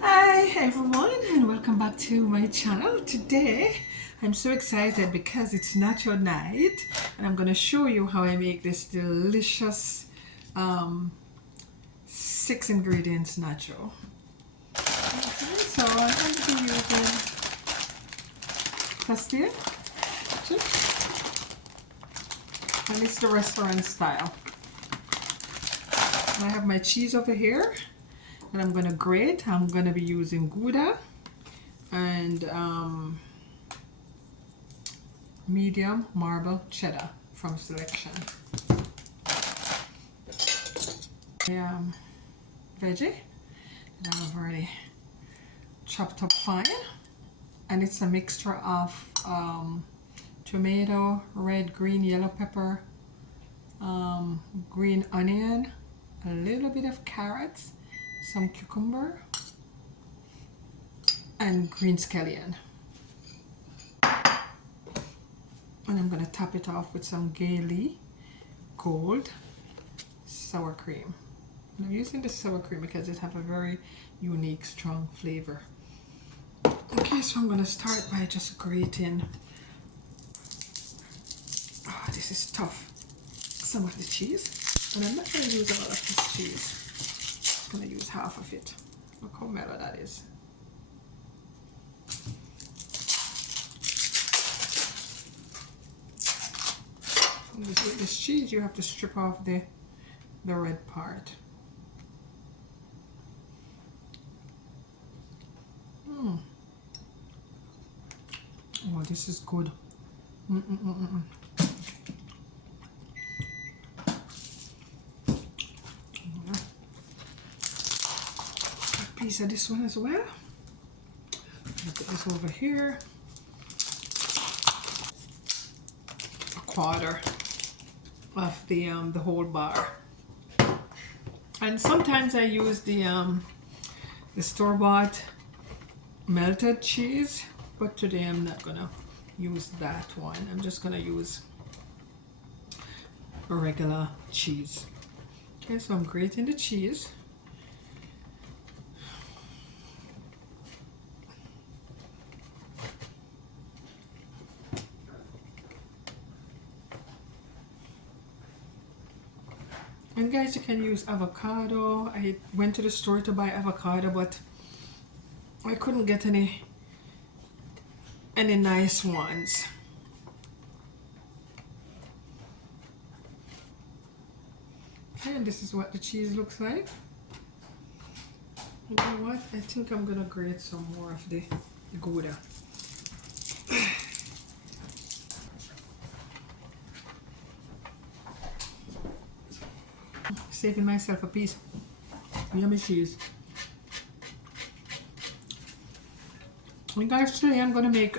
Hi everyone and welcome back to my channel. Today I'm so excited because it's nacho night and I'm going to show you how I make this delicious 6 ingredients nacho. Okay, so I'm going to be using castilla chips and it's the restaurant style. And I have my cheese over here and I'm going to grate. I'm going to be using Gouda and medium marble cheddar from Selection. Veggie that I've already chopped up fine, and it's a mixture of tomato, red, green, yellow pepper, green onion, a little bit of carrots, some cucumber, and green scallion. And I'm going to top it off with some Gailey Gold sour cream. And I'm using the sour cream because it has a very unique, strong flavor. Okay, so I'm going to start by just grating. Oh, this is tough. Some of the cheese. And I'm not going to use all of this cheese. I'm going to use half of it. Look how mellow that is. With this cheese, you have to strip off the red part. Oh, this is good. A piece of this one as well. I'll put this over here. A quarter of the whole bar. And sometimes I use the store-bought melted cheese, but today I'm not gonna use that one. I'm just gonna use a regular cheese. Okay, so I'm grating the cheese. And guys, you can use avocado. I went to the store to buy avocado, but I couldn't get any nice ones. Okay, and this is what the cheese looks like. You know what? I think I'm gonna grate some more of the Gouda. Saving myself a piece. Yummy cheese. And guys, today I'm gonna make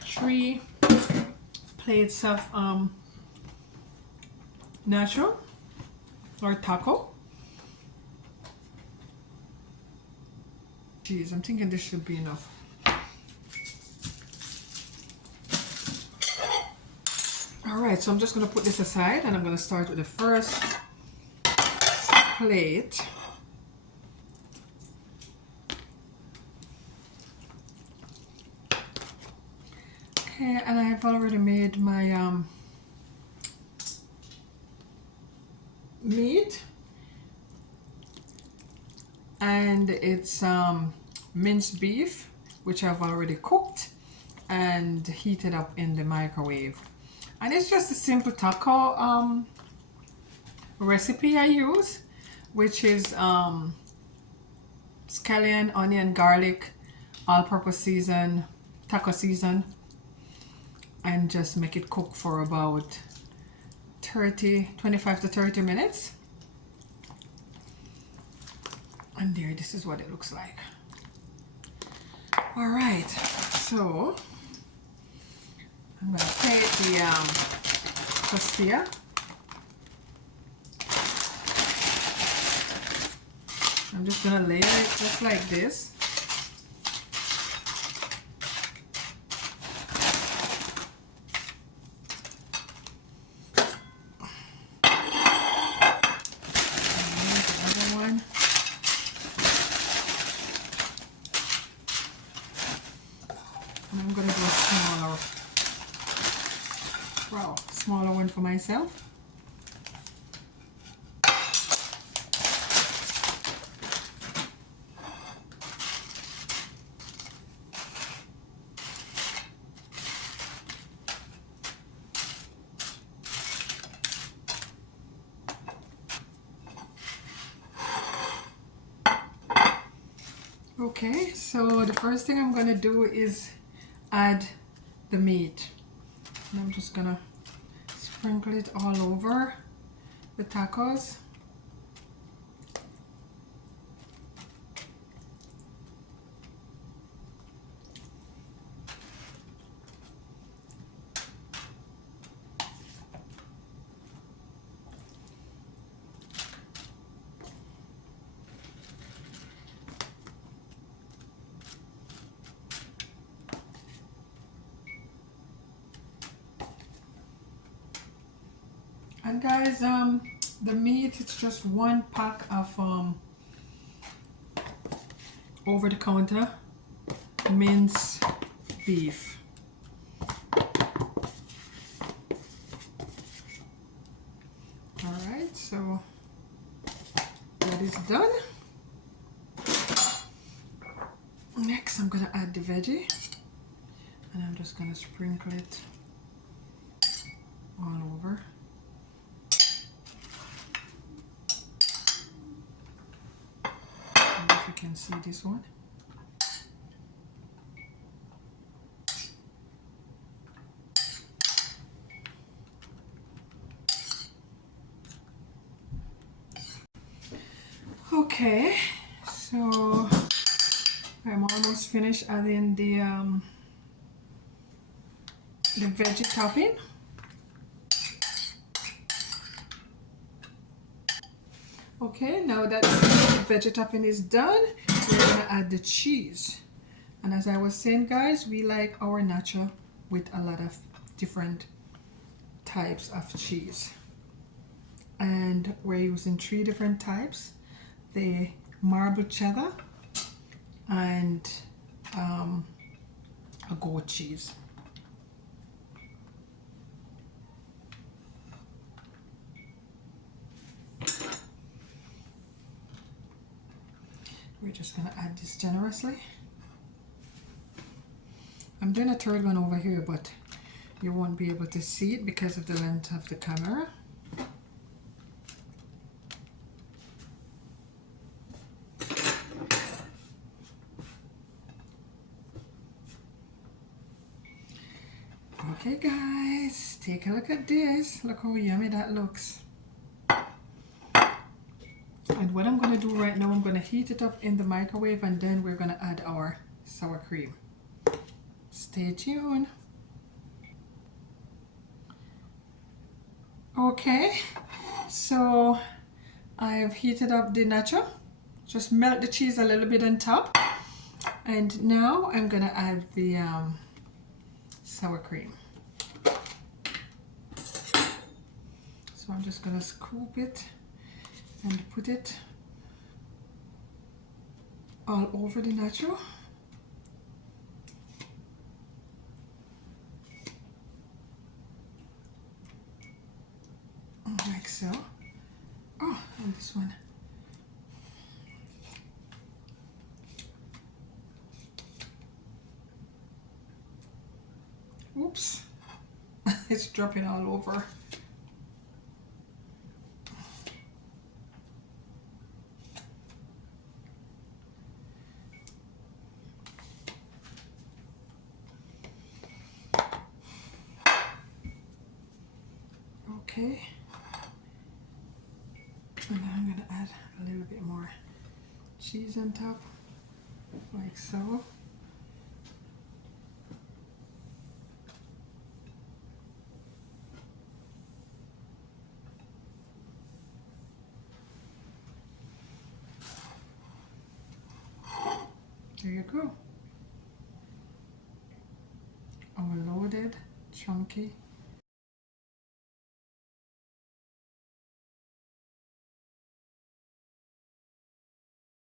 3 plates of nacho or taco. Cheese. I'm thinking this should be enough. Alright, so I'm just gonna put this aside and I'm gonna start with the first plate. Okay, and I've already made my meat, and it's minced beef, which I've already cooked and heated up in the microwave. And it's just a simple taco recipe I use, which is scallion, onion, garlic, all-purpose season, taco season, and just make it cook for about 25 to 30 minutes. And there, this is what it looks like. All right, so I'm going to take the tortilla. I'm just going to layer it just like this. for myself. Okay, so the first thing I'm gonna do is add the meat. And I'm just gonna sprinkle it all over the tacos. And guys, the meat, it's just 1 pack of over the counter minced beef. Alright, so that is done. Next I'm gonna add the veggie, and I'm just gonna sprinkle it all over. If you can see this one. Okay, so I'm almost finished adding the veggie topping. Okay, now that the veggie topping is done, we're gonna add the cheese. And as I was saying, guys, we like our nacho with a lot of different types of cheese. And we're using 3 different types: the marble cheddar and a goat cheese. We're just gonna add this generously. I'm doing a third one over here, but you won't be able to see it because of the length of the camera. Okay guys, take a look at this. Look how yummy that looks. And what I'm going to do right now, I'm going to heat it up in the microwave, and then we're going to add our sour cream. Stay tuned. Okay, so I've heated up the nacho. Just melt the cheese a little bit on top. And now I'm going to add the sour cream. So I'm just going to scoop it and put it all over the nacho. Like so. Oh, and this one. Oops. It's dropping all over. Okay, and now I'm going to add a little bit more cheese on top, like so. There you go. Our loaded, chunky